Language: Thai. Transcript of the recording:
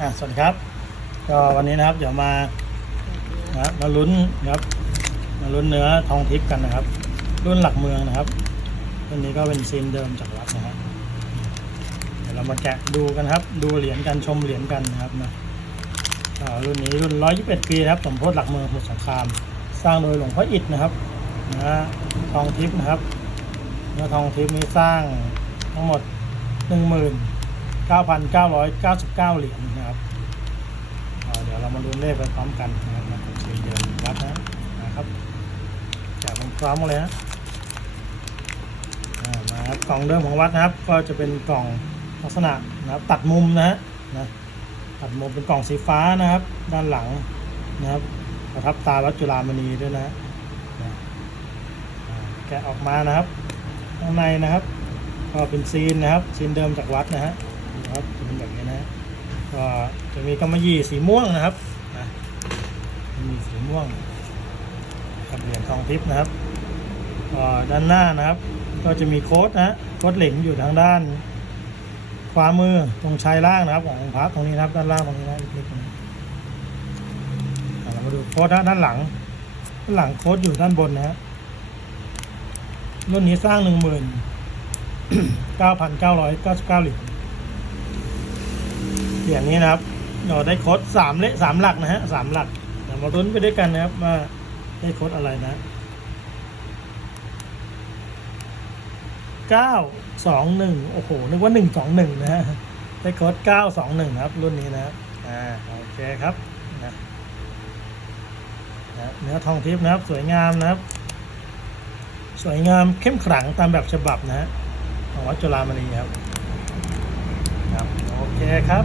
อะสวัสดีครับ ก็วันนี้นะครับ เดี๋ยวมานะมาลุ้นนะครับ มาลุ้นเนื้อทองทิพย์กันนะครับ รุ่นหลักเมืองนะครับรุ่นนี้ก็เป็นซีนเดิมจากวัดนะฮะเดี๋ยวเรามาแกะดูกันครับ ดูเหรียญกันชมเหรียญกันนะครับนะรุ่นนี้รุ่น 121 ปีนะครับ สมโพธิหลักเมืองสมุทรสงคราม สร้างโดยหลวงพ่ออิฐนะครับนะฮะทองทิพย์นะครับเนื้อทองทิพย์นี้สร้างทั้งหมด 9,999 เหรียญนะครับเดี๋ยวเรามาดูเลขไปพร้อมกันนะครับมาเป็นซีนเดิมวัดนะนะครับแกะพร้อมเลยนะมาครับกล่องเดิมของวัดนะครับ ก็จะเป็นกล่องลักษณะนะครับตัดมุมนะฮะนะตัดมุมเป็นกล่องสีฟ้านะครับ ด้านหลังนะครับประทับตาวัดจุฬามณีด้วยนะฮะแกะออกมานะครับข้างในนะครับ ก็เป็นซีนนะครับซีนเดิมจากวัดนะฮะ ครับจะเป็นแบบนี้นะก็จะมีกำมะหยี่สีม่วงนะครับนะมีสีม่วงกับเหรียญทองทิพย์นะครับก็ด้านหน้านะครับ ก็จะมีโค้ดนะโค้ดเหล็งอยู่ทางด้านขวามือตรงชายล่างนะครับขององค์พระตรงนี้นะครับ ด้านล่างตรงนี้นะนิดนึงเรามาดูโค้ดด้านหลังด้านหลังโค้ดอยู่ด้านบนนะฮะรุ่นนี้สร้างหนึ่งหมื่น9,999เหรียญ เหรียญนี้นะครับเราได้โค้ดสามเลขสามหลักนะฮะสามหลักเดี๋ยวมาลุ้นไปด้วยกันนะครับว่าได้โค้ดอะไรนะเก้าสองหนึ่งโอ้โหนึกว่าหนึ่งสองหนึ่งนะฮะได้โค้ดเก้าสองหนึ่งครับ รุ่นนี้นะครับอ่าโอเคครับนะนะเนื้อทองทิพย์นะครับ สวยงามนะครับ สวยงามเข้มขลังตามแบบฉบับนะฮะของวัดจุฬามณีครับครับ โอเคครับ